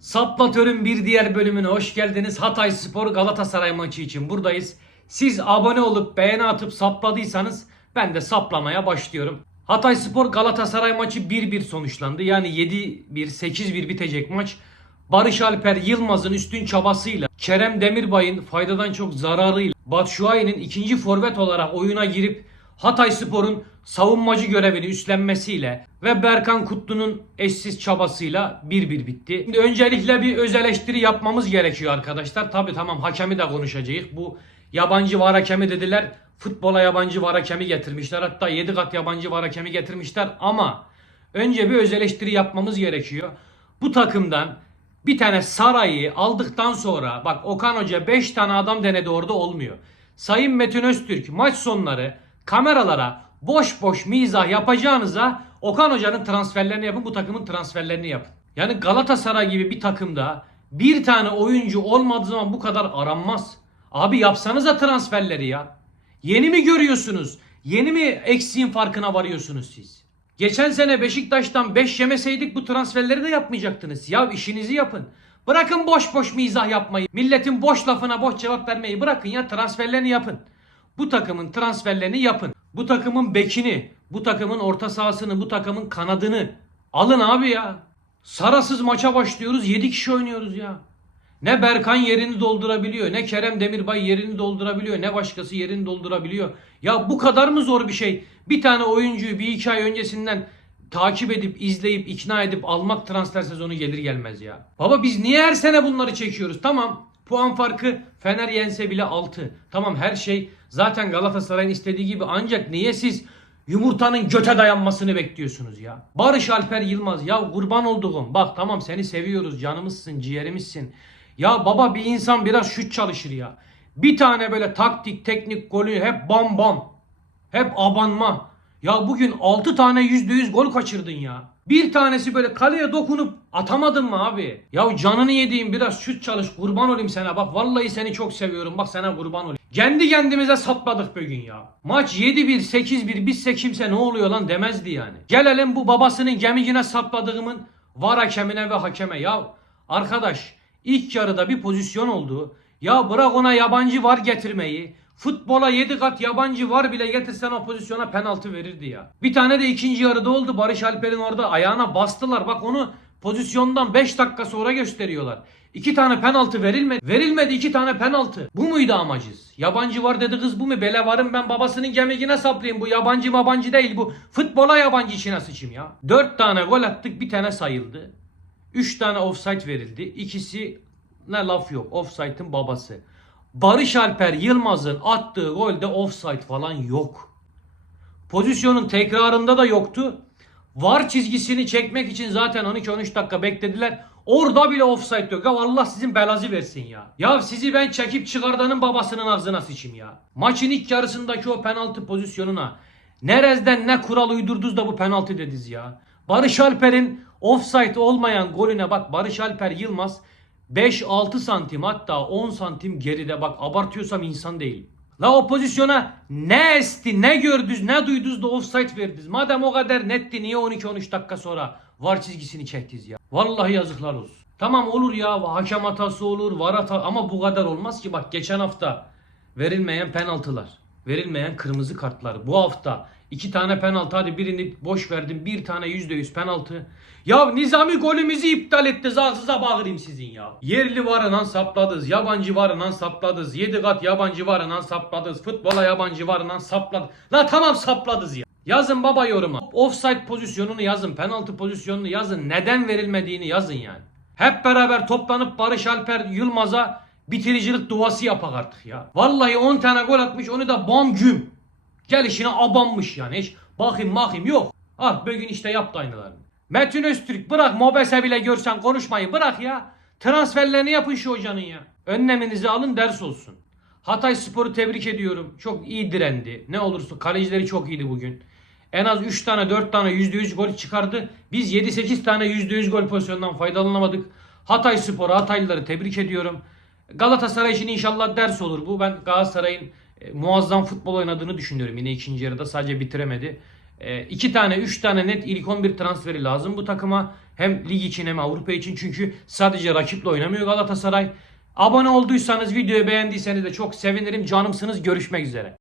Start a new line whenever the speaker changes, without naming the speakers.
Saplatör'ün bir diğer bölümüne hoş geldiniz. Hatay Spor Galatasaray maçı için buradayız. Siz abone olup beğeni atıp sapladıysanız ben de saplamaya başlıyorum. Hatay Spor Galatasaray maçı 1-1 sonuçlandı. Yani 7-1, 8-1 bitecek maç. Barış Alper Yılmaz'ın üstün çabasıyla, Kerem Demirbay'ın faydadan çok zararıyla, Batshuayi'nin ikinci forvet olarak oyuna girip Hatay Spor'un savunmacı görevini üstlenmesiyle ve Berkan Kutlu'nun eşsiz çabasıyla 1-1 bitti. Şimdi öncelikle bir öz eleştiri yapmamız gerekiyor arkadaşlar. Tabi tamam hakemi de konuşacağız. Bu yabancı var hakemi dediler. Futbola yabancı var hakemi getirmişler. Hatta 7 kat yabancı var hakemi getirmişler ama önce bir öz eleştiri yapmamız gerekiyor. Bu takımdan bir tane Saray'ı aldıktan sonra bak Okan Hoca 5 tane adam denedi orada olmuyor. Sayın Metin Öztürk maç sonları kameralara boş boş mizah yapacağınıza Okan Hoca'nın transferlerini yapın bu takımın transferlerini yapın. Yani Galatasaray gibi bir takımda bir tane oyuncu olmadığı zaman bu kadar aranmaz. Abi yapsanıza transferleri ya. Yeni mi görüyorsunuz? Yeni mi eksiğin farkına varıyorsunuz siz? Geçen sene Beşiktaş'tan 5 yemeseydik bu transferleri de yapmayacaktınız. Ya işinizi yapın. Bırakın boş boş mizah yapmayı. Milletin boş lafına boş cevap vermeyi bırakın ya transferlerini yapın. Bu takımın transferlerini yapın. Bu takımın bekini, bu takımın orta sahasını, bu takımın kanadını alın abi ya. Sarasız maça başlıyoruz 7 kişi oynuyoruz ya. Ne Berkan yerini doldurabiliyor, ne Kerem Demirbay yerini doldurabiliyor, ne başkası yerini doldurabiliyor. Ya bu kadar mı zor bir şey? Bir tane oyuncuyu bir iki ay öncesinden takip edip, izleyip, ikna edip almak transfer sezonu gelir gelmez ya. Baba biz niye her sene bunları çekiyoruz? Tamam puan farkı Fener yense bile 6. Tamam her şey zaten Galatasaray'ın istediği gibi ancak niye siz yumurtanın göte dayanmasını bekliyorsunuz ya? Barış Alper Yılmaz ya kurban olduğum bak tamam seni seviyoruz canımızsın ciğerimizsin. Ya baba bir insan biraz şut çalışır ya. Bir tane böyle taktik teknik golü hep bam bam. Hep abanma. Ya bugün 6 tane %100 gol kaçırdın ya. Bir tanesi böyle kaleye dokunup atamadın mı abi? Ya canını yediğim biraz şut çalış kurban olayım sana. Bak vallahi seni çok seviyorum. Bak sana kurban olayım. Kendi kendimize sapladık bugün ya. Maç 7-1 8-1 bitse kimse ne oluyor lan demezdi yani. Gelelim bu babasının gemicine sapladığımın var hakemine ve hakeme. Ya arkadaş ilk yarıda bir pozisyon oldu. Ya bırak ona yabancı var getirmeyi. Futbola 7 kat yabancı var bile getirsen o pozisyona penaltı verirdi ya. Bir tane de ikinci yarıda oldu. Barış Alper'in orada ayağına bastılar. Bak onu pozisyondan 5 dakika sonra gösteriyorlar. İki tane penaltı verilmedi. Verilmedi iki tane penaltı. Bu muydu amacız? Yabancı var dedi kız bu mu? Bele varım ben babasının gemicine saplayayım. Bu yabancı mabancı değil bu. Futbola yabancı içine sıçayım ya. 4 tane gol attık bir tane sayıldı. 3 tane offside verildi. İkisi ne laf yok. Offside'ın babası. Barış Alper Yılmaz'ın attığı golde offside falan yok. Pozisyonun tekrarında da yoktu. Var çizgisini çekmek için zaten 12-13 dakika beklediler. Orada bile offside yok. Ya Allah sizin belazı versin ya. Ya sizi ben çekip çıkardanın babasının ağzına sıçayım ya. Maçın ilk yarısındaki o penaltı pozisyonuna nerezden ne kural uydurdunuz da bu penaltı dediniz ya. Barış Alper'in offside olmayan golüne bak Barış Alper Yılmaz 5-6 santim hatta 10 santim geride bak abartıyorsam insan değil. La o pozisyona ne esti ne gördünüz ne duydunuz da offside verdiniz. Madem o kadar netti niye 12-13 dakika sonra var çizgisini çektiniz ya. Vallahi yazıklar olsun. Tamam olur ya hakem hatası olur var hata ama bu kadar olmaz ki bak geçen hafta verilmeyen penaltılar. Verilmeyen kırmızı kartlar. Bu hafta iki tane penaltı hadi birini boş verdim bir tane %100 penaltı. Ya Nizami golümüzü iptal etti ağzınıza bağırayım sizin ya. Yerli varınan sapladınız. Yabancı varınan sapladınız. 7 kat yabancı varınan sapladınız. Futbola yabancı varınan sapladınız. La tamam sapladınız ya. Yazın baba yoruma. Offside pozisyonunu yazın. Penaltı pozisyonunu yazın. Neden verilmediğini yazın yani. Hep beraber toplanıp Barış Alper Yılmaz'a bitiricilik duası yapak artık ya. Vallahi 10 tane gol atmış onu da bam güm. Gelişine abanmış yani. Hiç bakayım bakayım yok. Ah bugün işte yaptı aynılarını. Metin Öztürk bırak Mobese bile görsen konuşmayı bırak ya. Transferlerini yapın şu hocanın ya. Önleminizi alın ders olsun. Hatay Spor'u tebrik ediyorum. Çok iyi direndi. Ne olursa kalecileri çok iyiydi bugün. En az 3 tane 4 tane %100 gol çıkardı. Biz 7-8 tane %100 gol pozisyonundan faydalanamadık. Hatay Spor'u Hataylıları tebrik ediyorum. Galatasaray için inşallah ders olur bu. Ben Galatasaray'ın e, muazzam futbol oynadığını düşünüyorum. Yine ikinci yarıda sadece bitiremedi. E, iki tane, üç tane net ilk 11 transferi lazım bu takıma. Hem lig için hem Avrupa için çünkü sadece rakiple oynamıyor Galatasaray. Abone olduysanız videoyu beğendiyseniz de çok sevinirim. Canımsınız. Görüşmek üzere.